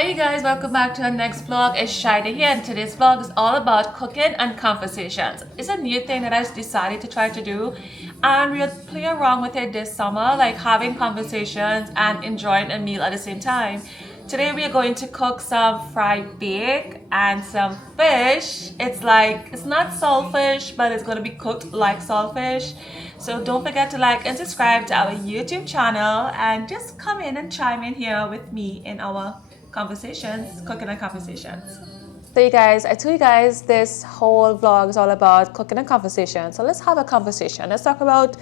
Hi you guys, welcome back to our next vlog. It's Shaeeda here, and today's vlog is all about cooking and conversations. It's a new thing that I decided to try to do, and we're playing around with it this summer, like having conversations and enjoying a meal at the same time. Today we are going to cook some fried bake and some fish. It's not saltfish, but it's going to be cooked like saltfish. So don't forget to like and subscribe to our YouTube channel, and just come in and chime in here with me in our conversations, cooking and conversations. So you guys, I told you guys this whole vlog is all about cooking and conversation. So let's have a conversation. Let's talk about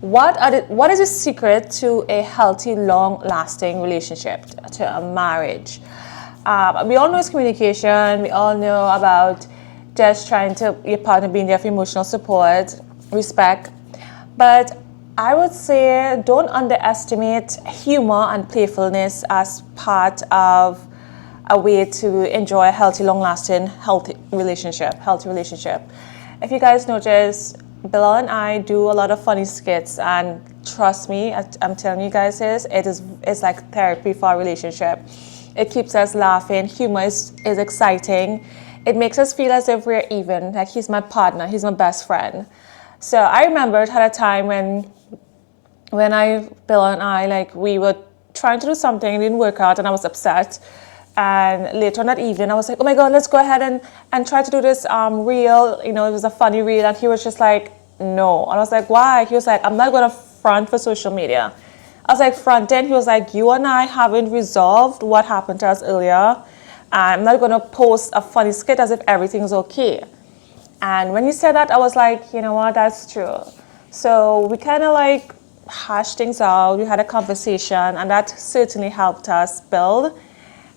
what is the secret to a healthy, long-lasting relationship, to a marriage. We all know it's communication. We all know about just trying to your partner being there for emotional support, respect. But I would say don't underestimate humor and playfulness as part of a way to enjoy a healthy, long-lasting, healthy relationship. If you guys notice, Bilal and I do a lot of funny skits, and trust me, I'm telling you guys it's like therapy for our relationship. It keeps us laughing. Humor is exciting. It makes us feel as if we're even, like he's my partner, he's my best friend. So I remembered had a time when Bilal and I, like, we were trying to do something, it didn't work out, and I was upset. And later on that evening, I was like, oh my God, let's go ahead and try to do this reel. You know, it was a funny reel. And he was just like, no. And I was like, why? He was like, I'm not going to front for social media. I was like, fronting. He was like, you and I haven't resolved what happened to us earlier. I'm not going to post a funny skit as if everything's okay. And when he said that, I was like, you know what, that's true. So we kind of like hashed things out. We had a conversation, and that certainly helped us build.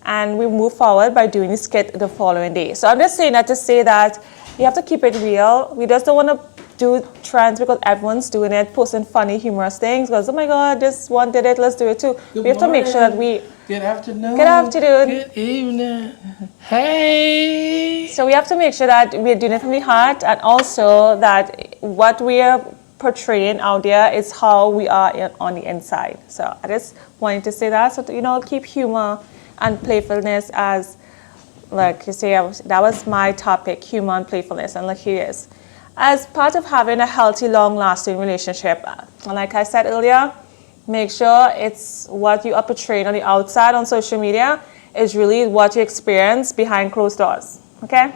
And we moved forward by doing the skit the following day. So I'm just saying that to say that you have to keep it real. We just don't want to do trends because everyone's doing it, posting funny, humorous things. Because, oh my God, this one did it, let's do it too. We have to make sure that we... Good afternoon. Good afternoon. Good evening. Hey. So we have to make sure that we're doing it from the heart, and also that what we are portraying out there is how we are on the inside. So I just wanted to say that. So, keep humor and playfulness as, like you say, that was my topic, humor and playfulness, and look, here it is. As part of having a healthy, long-lasting relationship, and like I said earlier, make sure it's what you are portraying on the outside on social media is really what you experience behind closed doors, okay?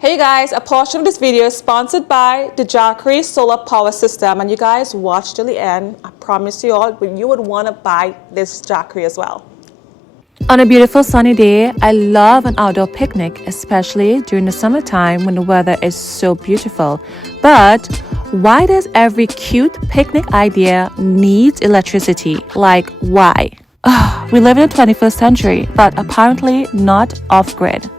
Hey guys, a portion of this video is sponsored by the Jackery Solar Power System, and you guys watch till the end. I promise you all, you would want to buy this Jackery as well. On a beautiful sunny day, I love an outdoor picnic, especially during the summertime when the weather is so beautiful. But why does every cute picnic idea need electricity? Like, why? We live in the 21st century, but apparently not off-grid.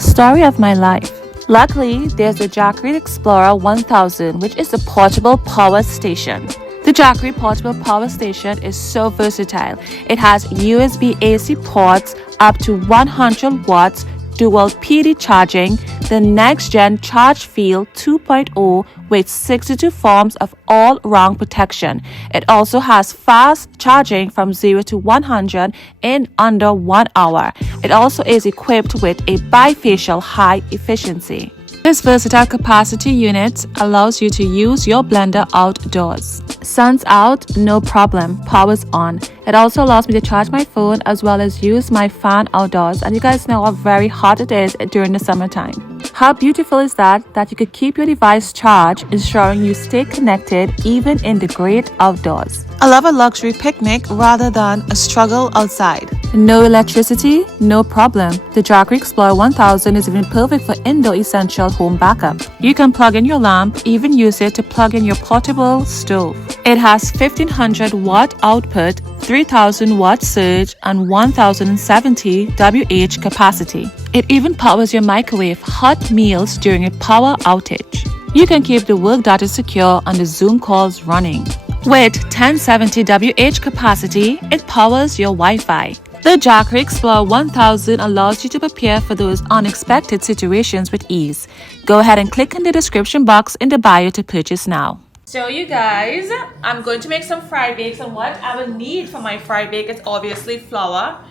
Story of my life. Luckily, there's the Jackery Explorer 1000, which is a portable power station. The Jackery Portable Power Station is so versatile. It has USB AC ports up to 100 watts, dual PD charging, the next-gen Charge Field 2.0 with 62 forms of all-round protection. It also has fast charging from 0 to 100 in under 1 hour. It also is equipped with a bifacial high efficiency. This versatile capacity unit allows you to use your blender outdoors. Sun's out, no problem, power's on. It also allows me to charge my phone as well as use my fan outdoors, and you guys know how very hot it is during the summertime. How beautiful is that you could keep your device charged, ensuring you stay connected even in the great outdoors. I love a luxury picnic rather than a struggle outside. No electricity? No problem. The Jackery Explorer 1000 is even perfect for indoor essential home backup. You can plug in your lamp, even use it to plug in your portable stove. It has 1500 watt output, 3000 watt surge, and 1070 WH capacity. It even powers your microwave hot meals during a power outage. You can keep the work data secure and the Zoom calls running. With 1070 WH capacity, it powers your Wi-Fi. The Jackery Explorer 1000 allows you to prepare for those unexpected situations with ease. Go ahead and click in the description box in the bio to purchase now. So you guys, I'm going to make some fried bakes, and what I will need for my fried bake is obviously flour.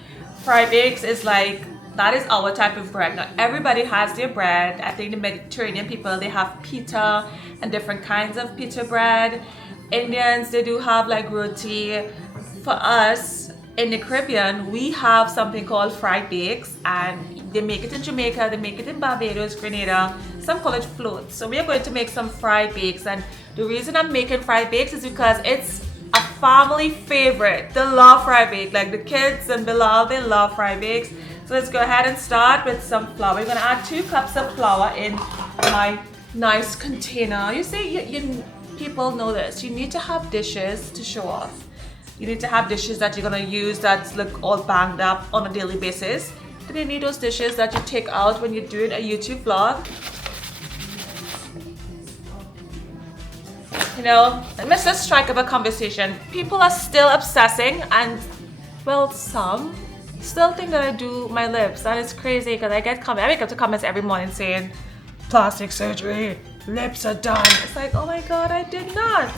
Fry bakes is like, that is our type of bread. Now everybody has their bread. I think the Mediterranean people, they have pita and different kinds of pita bread. Indians, they do have like roti. For us in the Caribbean, we have something called fried bakes, and they make it in Jamaica, they make it in Barbados, Grenada, some call it floats. So we are going to make some fried bakes, and the reason I'm making fried bakes is because it's a family favorite. They love fried bakes, like the kids and Bilal, they love fried bakes. So let's go ahead and start with some flour. We're gonna add 2 cups of flour in my nice container. You see, people know this. You need to have dishes to show off. You need to have dishes that you're gonna use that look all banged up on a daily basis. Then you need those dishes that you take out when you're doing a YouTube vlog. You know, let's just strike up a conversation. People are still obsessing, and well, some still think that I do my lips. That is crazy, because I wake up to comments every morning saying, plastic surgery, lips are done. It's like, oh my god, I did not.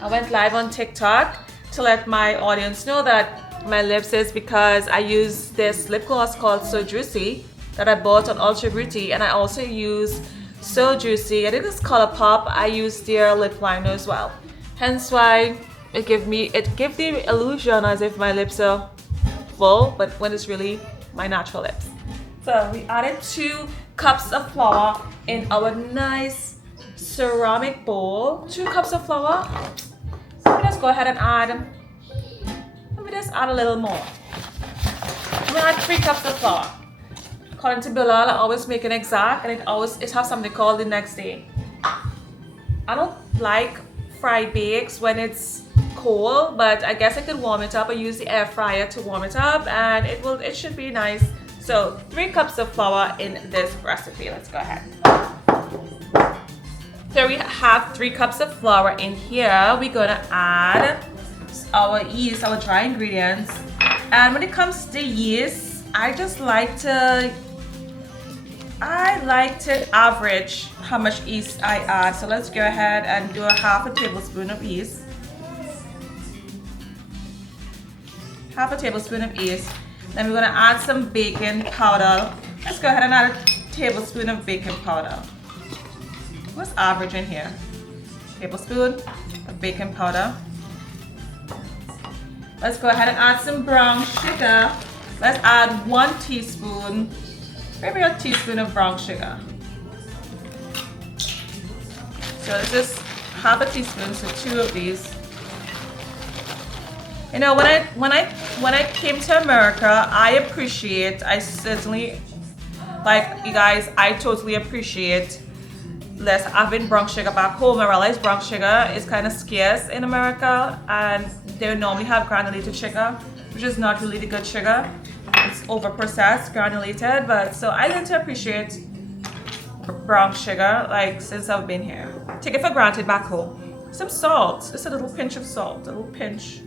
I went live on TikTok to let my audience know that my lips is because I use this lip gloss called So Juicy that I bought on Ultra Beauty, and I also use So Juicy, I think it's ColourPop. I use their lip liner as well. Hence why it gives the illusion as if my lips are full, but when it's really my natural lips. So we added 2 cups of flour in our nice ceramic bowl. 2 cups of flour. Let me just go ahead and add a little more. I'm gonna add 3 cups of flour. According to Bilal, I always make it exact, and it has something called the next day. I don't like fried bakes when it's cold, but I guess I could warm it up. I use the air fryer to warm it up, and it should be nice. So 3 cups of flour in this recipe. Let's go ahead. So we have 3 cups of flour in here. We're gonna add our yeast, our dry ingredients. And when it comes to yeast, I like to average how much yeast I add. So let's go ahead and do a half a tablespoon of yeast. Half a tablespoon of yeast. Then we're gonna add some baking powder. Let's go ahead and add a tablespoon of baking powder. What's average in here? Tablespoon of baking powder. Let's go ahead and add some brown sugar. Let's add 1 teaspoon, maybe a teaspoon of brown sugar. So this is half a teaspoon, so 2 of these. You know, when I came to America, I certainly, like you guys, I totally appreciate less having brown sugar back home. I realize brown sugar is kind of scarce in America, and they normally have granulated sugar, which is not really the good sugar. It's over processed, granulated, but so I learned to appreciate brown sugar like since I've been here. Take it for granted back home. Some salt, just a little pinch of salt, a little pinch.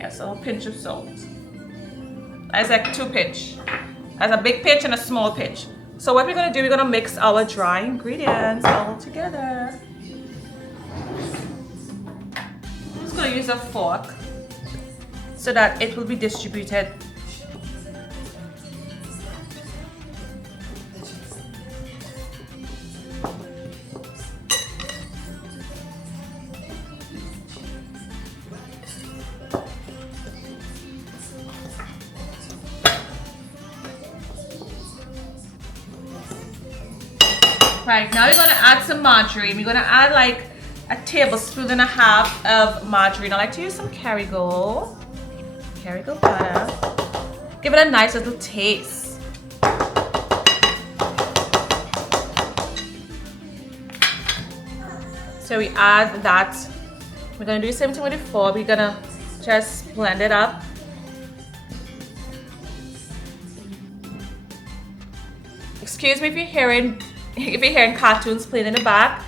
Yes, a little pinch of salt. That's like 2 pinch. That's a big pinch and a small pinch. So what we're gonna do, we're gonna mix our dry ingredients all together. I'm just gonna use a fork so that it will be distributed. Right, now we're gonna add some margarine. We're gonna add like a tablespoon and a half of margarine. I like to use some Kerrygold butter. Give it a nice little taste. So we add that. We're gonna do the same thing with the fork. We're gonna just blend it up. Excuse me if you're hearing cartoons playing in the back.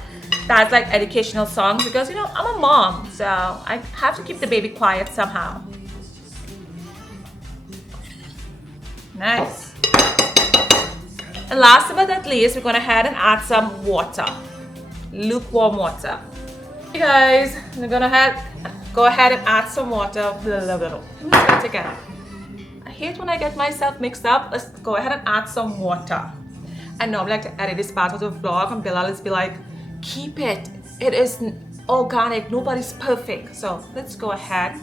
That's like educational songs, because you know I'm a mom, so I have to keep the baby quiet somehow. Nice. And last but not least, we're gonna ahead and add some water, lukewarm water. Hey guys, we're gonna go ahead and add some water. I'm just gonna again. I hate when I get myself mixed up. Let's go ahead and add some water. I normally like to edit this part of the vlog and Bilal is be like, keep it. It is organic. Nobody's perfect. So let's go ahead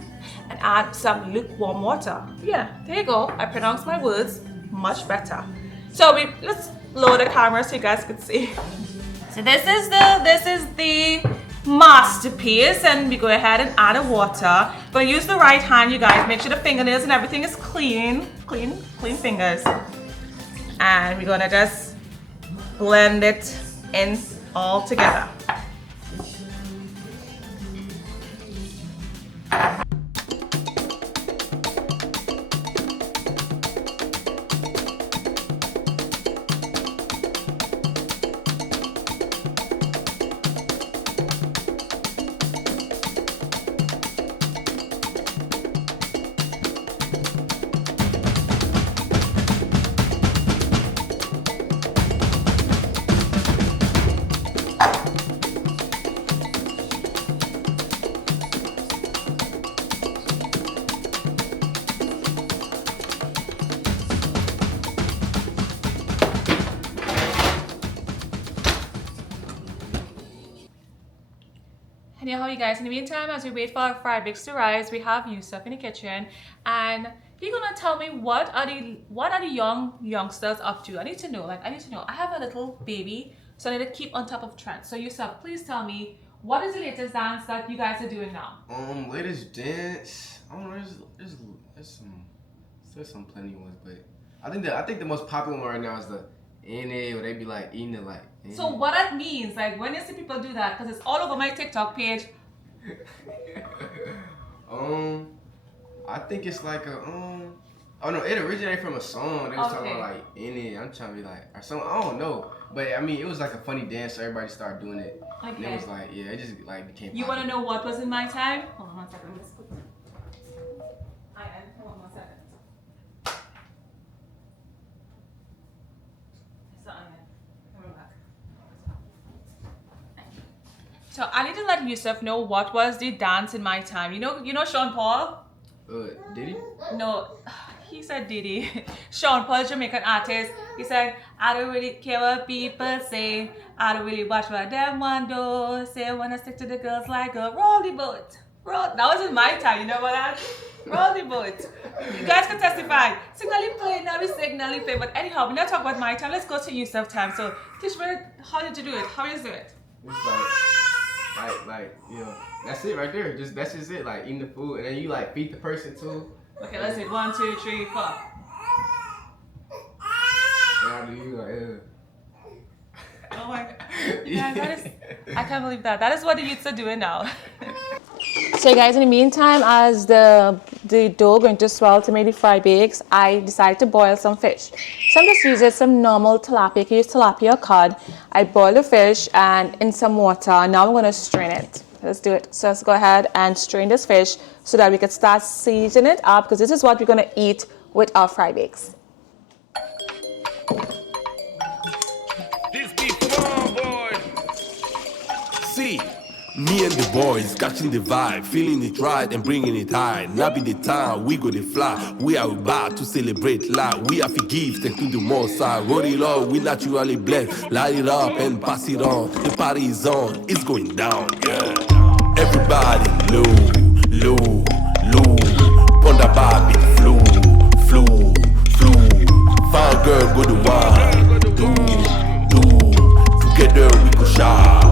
and add some lukewarm water. Yeah, there you go. I pronounce my words much better. So let's lower the camera so you guys can see. So this is the masterpiece, and we go ahead and add the water. But use the right hand, you guys. Make sure the fingernails and everything is clean fingers. And we're gonna just blend it in all together. Anyhow, you guys, in the meantime, as we wait for our fried bakes to rise, we have Yusuf in the kitchen, and he's gonna tell me what are the youngsters up to. I need to know. I have a little baby, so I need to keep on top of trends. So Yusuf, please tell me, what is the latest dance that you guys are doing now? Latest dance. I don't know. There's some plenty ones, but I think the most popular one right now is the NA, where they be like eating it like. So what that means, like when you see people do that, because it's all over my TikTok page. I think it's like a oh no, it originated from a song. They was talking Okay. about like in it. I'm trying to be like or something. I don't know, but I mean it was like a funny dance, so everybody started doing it. And Okay. it was like it just like became. You want to popular. know what was in my time? Hold on one second. Let's put hold on 1 second. It's not iron. Come back. So I need to let Yusuf know what was the dance in my time. You know Sean Paul? Did he? No, he said Diddy. Sean Paul, Jamaican artist. He said, I don't really care what people say. I don't really watch what them want do. Say I wanna stick to the girls like a roll the boat. That was in my time, you know what that? Roll the boat. You guys can testify. Signally play, now we signally play. But anyhow, we're not talking about my time. Let's go to Yusuf time. So teach me, how did you do it? How is it? It's like you know, that's it right there. That's just it. Like eating the food, and then you like feed the person too. Okay, let's see. 1, 2, 3, 4. How do you like? Oh my god. Yeah, I can't believe that. That is what the youths are doing now. So guys, in the meantime, as the dough going to swell to make the fried bakes, I decided to boil some fish. So I'm just using some normal tilapia. You can use tilapia or cod. I boil the fish and in some water. Now I'm going to strain it. Let's do it. So let's go ahead and strain this fish so that we can start seasoning it up, because this is what we're going to eat with our fried bakes. This be fun, boy. See, me and the boys catching the vibe, feeling it right and bringing it high. Now be the time we go to fly. We are about to celebrate life. We have to give thanks to the most high. Roll it up, we naturally blessed. Light it up and pass it on. The party is on, it's going down. Yeah. Everybody low, low, low. Ponder Barbie, flu, flu, flu. Found girl, go to one. Do. Together we go shout.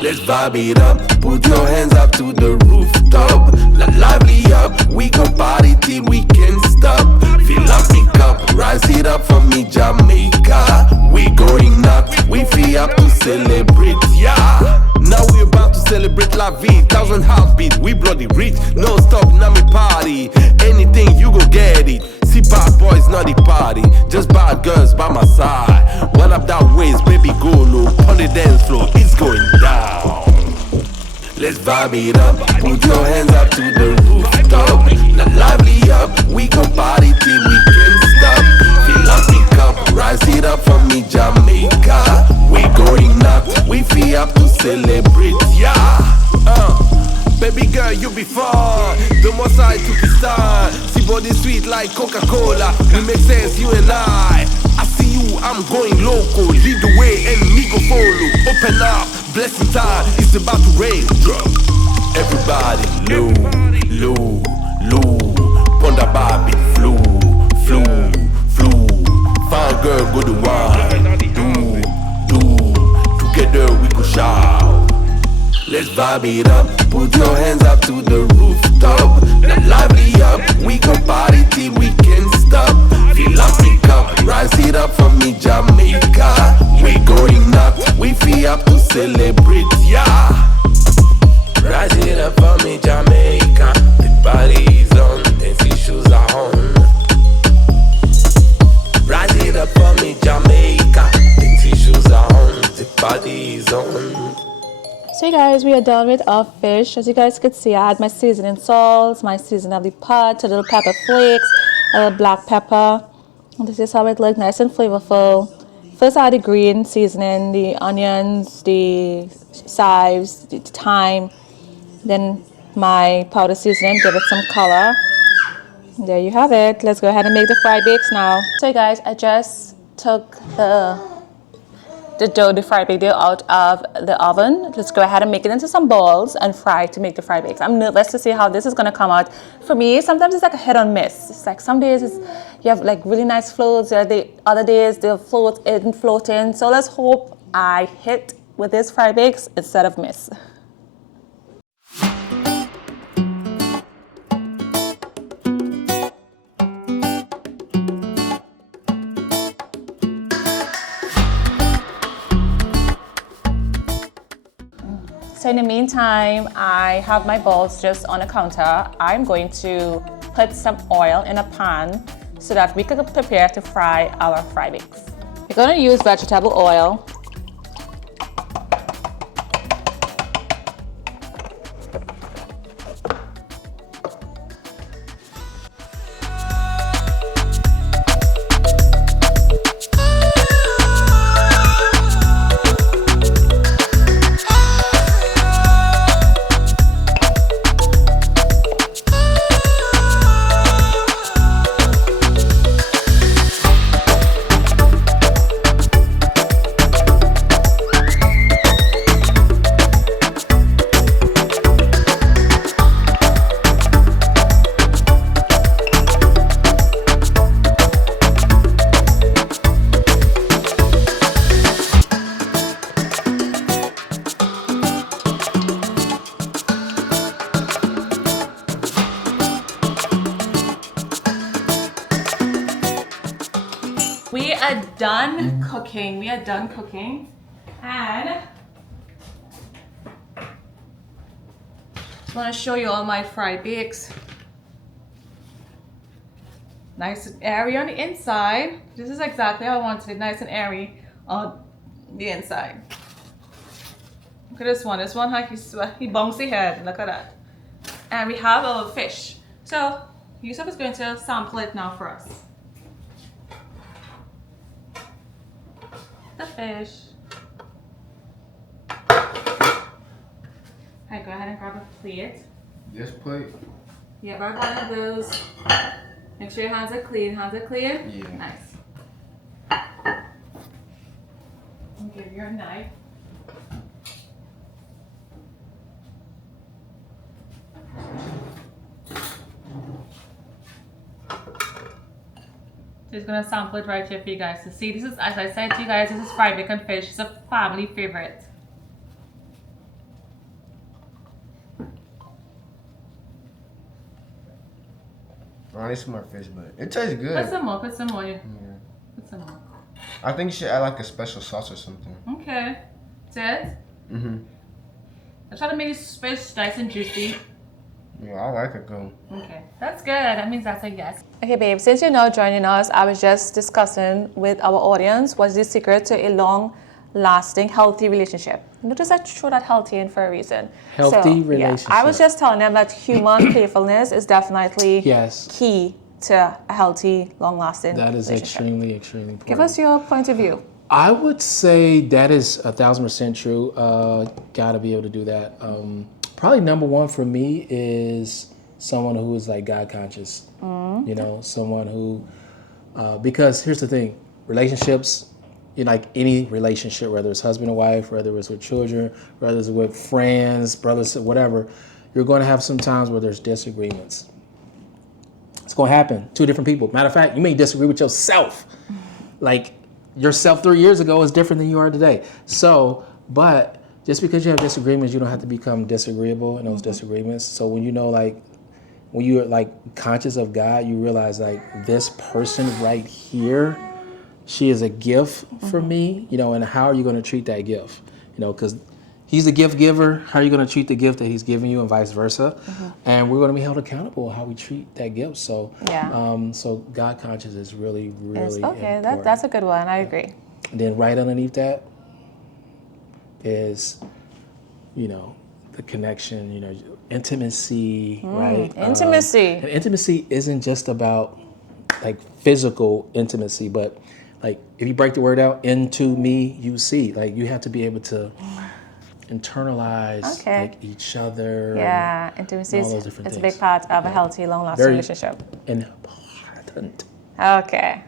Let's vibe it up, put your hands up to the rooftop. Lively up, we gon' party till we can't stop. Fill up, pick up, rise it up for me, Jamaica. We going nuts, we feel up to celebrate, yeah. Now we about to celebrate la vie, 1,000 heartbeats, we bloody rich. No stop, now me party, anything you go get it. See bad boys, not the party, just bad girls by my side. One up that waist, baby go low, on the dance floor, it's going down. Let's vibe it up, put your hands up to the rooftop. Lively up, we gon' party till we can't stop. Fill up, pick up, rise it up for me, Jamaica. We going nuts, we feel up to celebrate, yeah. Baby girl, you be fun. The most I took his time. body sweet like Coca-Cola. We make sense, you and I see you, I'm going loco. Lead the way and me go follow. Open up, blessing time, it's about to rain. Drop. Everybody low, low, low. Ponda Barbie, flu, flu, flu. Fine girl, go to one. Do. Together we go shout. Let's vibe it up. Put your hands up to the rooftop. Now lively up. We go party till we can't stop. Fill up the cup. Rise it up for me, Jamaica. We going nuts. We feel up to celebrate, yeah. Rise it up for me, Jamaica. The party is on. Dancing shoes are on. Rise it up for me, Jamaica. Dancing shoes are on. The party is on. So you guys, we are done with our fish. As you guys could see, I had my seasoning salts, my seasoning of the pot, a little pepper flakes, a little black pepper. And this is how it looked, nice and flavorful. First I had the green seasoning, the onions, the chives, the thyme. Then my powder seasoning, give it some color. There you have it. Let's go ahead and make the fried bakes now. So you guys, I just took the fried bake dough out of the oven. Let's go ahead and make it into some balls and fry to make the fried bakes. I'm nervous to see how this is gonna come out. For me, sometimes it's like a hit or miss. It's like some days you have like really nice floats, the other days the float isn't floating. So let's hope I hit with this fried bakes instead of miss. So in the meantime, I have my balls just on the counter. I'm going to put some oil in a pan so that we can prepare to fry our fry bakes. We're going to use vegetable oil. We are done cooking. And just want to show you all my fried bakes. Nice and airy on the inside. This is exactly how I wanted it, nice and airy on the inside. Look at this one. This one he bouncy head. Look at that. And we have our fish. So Yusuf is going to sample it now for us. The fish. Okay, go ahead and grab a plate. This plate? Yeah, grab one of those. Make sure your hands are clean. Hands are clean? Yeah. Nice. I'll give you a knife. Just gonna sample it right here for you guys to see. This is, as I said to you guys, this is fried bacon fish. It's a family favorite. I need some more fish, but it tastes good. Put some more, put some more. Yeah. Put some more. I think you should add like a special sauce or something. Okay. That's it? Mm-hmm. I try to make this fish nice and juicy. Yeah, I like it though. Okay, that's good. That means that's a yes. Okay, babe, since you're now joining us, I was just discussing with our audience what's the secret to a long-lasting, healthy relationship. Notice I threw that healthy in for a reason. Healthy relationship. Yeah, I was just telling them that human playfulness is definitely key to a healthy, long-lasting That is relationship. extremely, extremely important. Give us your point of view. I would say that is 1,000% true. Gotta be able to do that. Probably number one for me is someone who is like God conscious. You know, someone who, because here's the thing, relationships, like any relationship, whether it's husband and wife, whether it's with children, whether it's with friends, brothers, whatever, you're going to have some times where there's disagreements. It's going to happen. Two different people. Matter of fact, you may disagree with yourself. Like yourself 3 years ago is different than you are today. So, but just because you have disagreements, you don't have to become disagreeable in those disagreements. So when you know, like, when you're like conscious of God, you realize like this person right here, she is a gift for me, you know, and how are you going to treat that gift? You know, because he's a gift giver. How are you going to treat the gift that he's giving you and vice versa? And we're going to be held accountable how we treat that gift. So, so God conscious is really, really important. That's a good one. I agree. And then right underneath that is, you know, the connection, you know, intimacy, right? Intimacy. And intimacy isn't just about like physical intimacy, but like if you break the word out, into me, you see. Like you have to be able to internalize like each other. Yeah, intimacy and all is those different it's things. a big part of a healthy, long-lasting Very relationship. Important. Okay.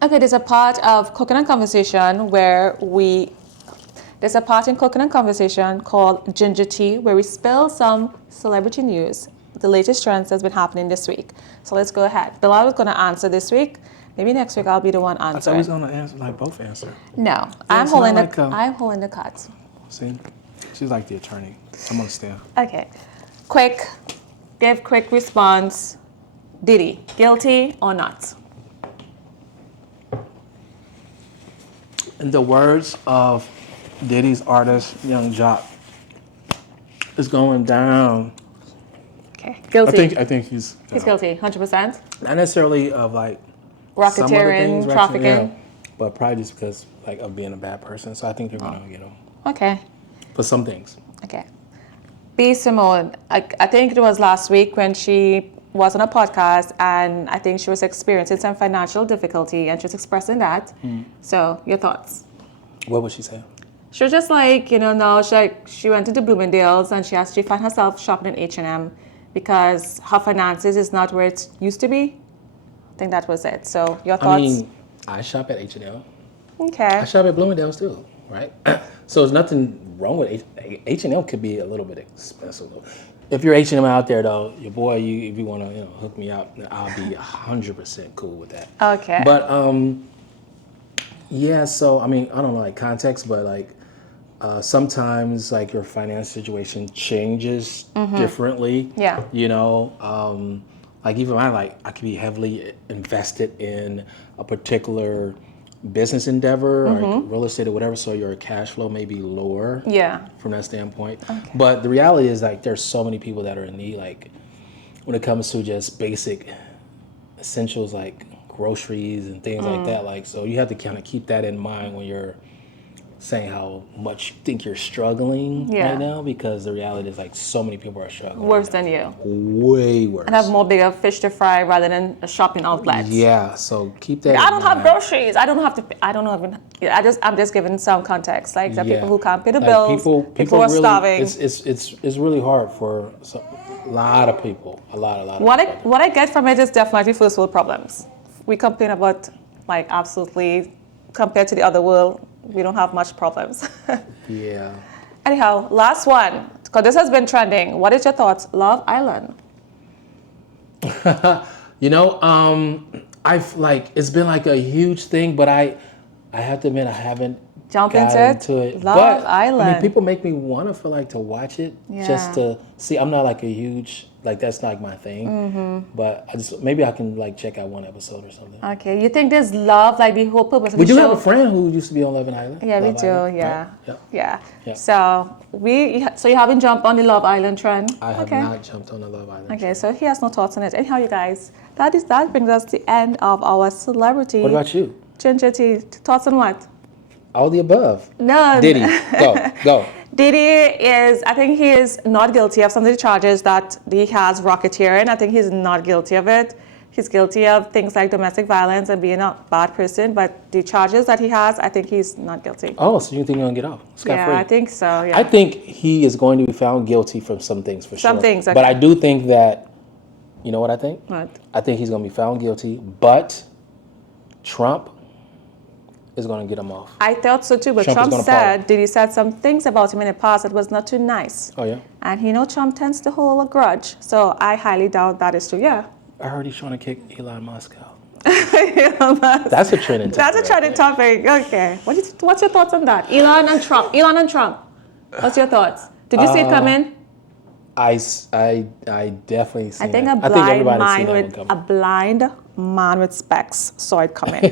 Okay, there's a part of Cooking and Conversation there's a part in Cooking and Conversation called Ginger Tea, where we spill some celebrity news, the latest trends that's been happening this week. So let's go ahead. Bilal was going to answer this week. Maybe next week I'll be the one answering. I thought he was going to answer, like both answer. No, Yeah, I'm it's holding not I'm holding the cards. See, she's like the attorney. I'm going to stand. Okay. Give quick response. Diddy, guilty or not? In the words of Diddy's artist, Young Jock, is going down. Okay, guilty. I think he's guilty, 100%. not necessarily of like Racketeering, trafficking. but probably just because like of being a bad person. So I think they're gonna get him Okay. for some things. Okay. B. Simone, I think it was last week when she was on a podcast and I think she was experiencing some financial difficulty and she was expressing that. So your thoughts? What would she say? She was just like, you know, now she went into Bloomingdale's and she found herself shopping in H&M because her finances is not where it used to be. I think that was it. So your thoughts? I mean, I shop at H&M. Okay. I shop at Bloomingdale's too, right? So there's nothing wrong with H&M. Could be a little bit expensive though. If you're H&M out there though, your boy, if you want to hook me up, I'll be 100% cool with that. Okay. But yeah. So I mean, I don't know like context, but like sometimes like your finance situation changes differently. Yeah. You know, like even I could be heavily invested in a particular business endeavor or real estate or whatever, so your cash flow may be lower from that standpoint. Okay. But the reality is like there's so many people that are in need, like when it comes to just basic essentials like groceries and things like that. Like so you have to kind of keep that in mind when you're saying how much you think you're struggling right now, because the reality is like so many people are struggling. Worse than you. Way worse. And have more bigger fish to fry rather than a shopping outlet. Yeah, so keep that. I don't have groceries. I don't have to. I don't even. I'm just giving some context. Like the people who can't pay the bills. People are really, starving. It's really hard for a lot of people. A lot of people. What I get from it is definitely first world problems. We complain about like absolutely compared to the other world. We don't have much problems. Yeah. Anyhow, last one, because this has been trending. What is your thoughts? Love Island. You know, I've like it's been like a huge thing, but I have to admit I haven't Jump into it. Love but, Island. I mean, people make me want to feel like to watch it just to see. I'm not like a huge that's not my thing. But maybe I can like check out one episode or something. Okay, you think there's love, like the whole purpose of we the do show? have a friend who used to be on Love Island. Yeah, we Love do. Island, Yeah. Right? Yeah. So you haven't jumped on the Love Island trend? I have not jumped on the Love Island. Okay, so he has no thoughts on it. Anyhow, you guys, that brings us to the end of our celebrity. What about you? Ginger tea. Thoughts on what? All the above. None. Diddy, go. Diddy I think he is not guilty of some of the charges that he has racketeering. I think he's not guilty of it. He's guilty of things like domestic violence and being a bad person, but the charges that he has, I think he's not guilty. Oh, so you think he's gonna get off scot-free? Yeah, I think so. Yeah. I think he is going to be found guilty for some things for sure. Some things, But okay. I do think that, you know what I think? What? I think he's gonna be found guilty, but Trump is gonna get him off. I thought so too, but Trump is Trump gonna said he said some things about him in the past that was not too nice. Oh yeah? And you know Trump tends to hold a grudge, so I highly doubt that is true. Yeah. I heard he's trying to kick Elon Musk out. That's That's a trending topic. a trending topic. Okay. What's your thoughts on that? Elon and Trump. Elon and Trump. What's your thoughts? Did you see it coming? I definitely seen I think that. a blind everybody's seen man that one with coming. a blind man with specs saw it coming.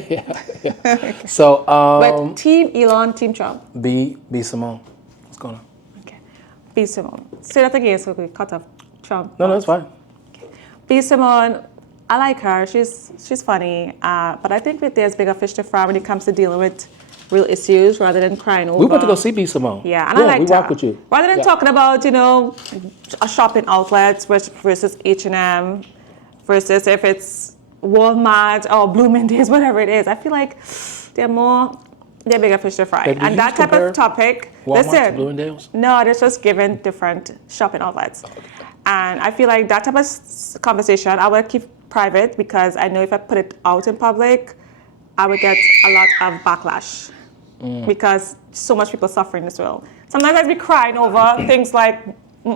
So, But Team Elon, Team Trump. B Simone, what's going on? Okay. B Simone. Say that again so we cut off Trump. No, that's fine. B Simone, I like her. She's funny. But I think that there's bigger fish to fry when it comes to dealing with real issues rather than crying over. We went to go see B Simone. Yeah, and I like we that. rock with you. Rather than Yeah. talking about, a shopping outlets versus H&M versus if it's Walmart or Bloomingdale's, whatever it is. I feel like they're bigger fish to fry. Babe, did And you that just type of compare topic, Walmart to listen, Bloomingdale's? no, they're just given different shopping outlets. And I feel like that type of conversation I would keep private because I know if I put it out in public, I would get a lot of backlash because so much people suffer in this world. Sometimes I'd be crying over things like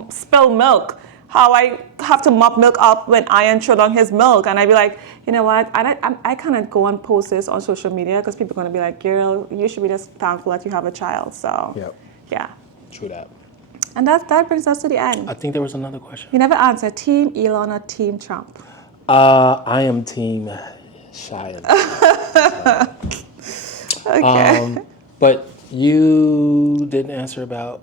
spilled milk, how I have to mop milk up when Ian threw down his milk. And I'd be like, you know what, I cannot go and post this on social media because people are going to be like, girl, you should be just thankful that you have a child. So, Yep. yeah. True that. And that brings us to the end. I think there was another question. You never answered Team Elon or Team Trump. I am Team Shaeeda. Okay. But you didn't answer about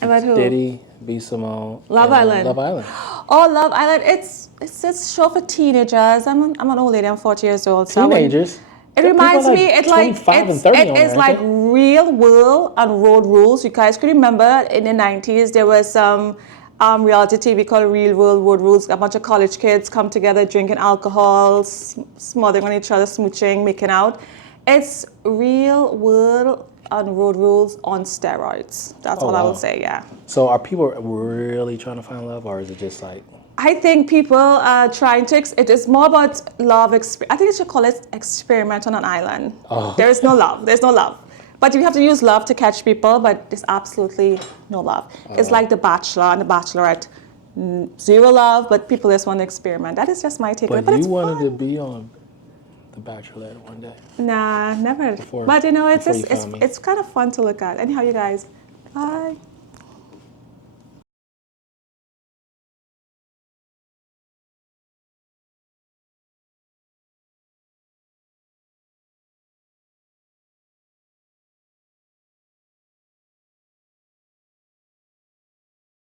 About who? Diddy, B Simone, Love and Island. Love Island. Oh, Love Island. It's a show for teenagers. I'm an old lady. I'm 40 years old. So Teenagers. It There are people reminds me, it's like 25 and 30 on it there, is aren't like they? real world and road rules. You guys could remember in the 90s there was some reality TV called Real World Road Rules. A bunch of college kids come together drinking alcohol, smothering on each other, smooching, making out. It's real world and road rules on steroids. That's Oh, all I wow. would say. Yeah. So are people really trying to find love, or is it just like? I think people are trying to, it is more about love, I think you should call it experiment on an island. Oh. There is no love, there's no love. But you have to use love to catch people, but there's absolutely no love. It's like The Bachelor and The Bachelorette. Zero love, but people just want to experiment. That is just my take on it, But but you it's wanted fun. to be on The Bachelorette one day. Nah, never. Before- But it's before just, you found me. it's kind of fun to look at. Anyhow, you guys, bye.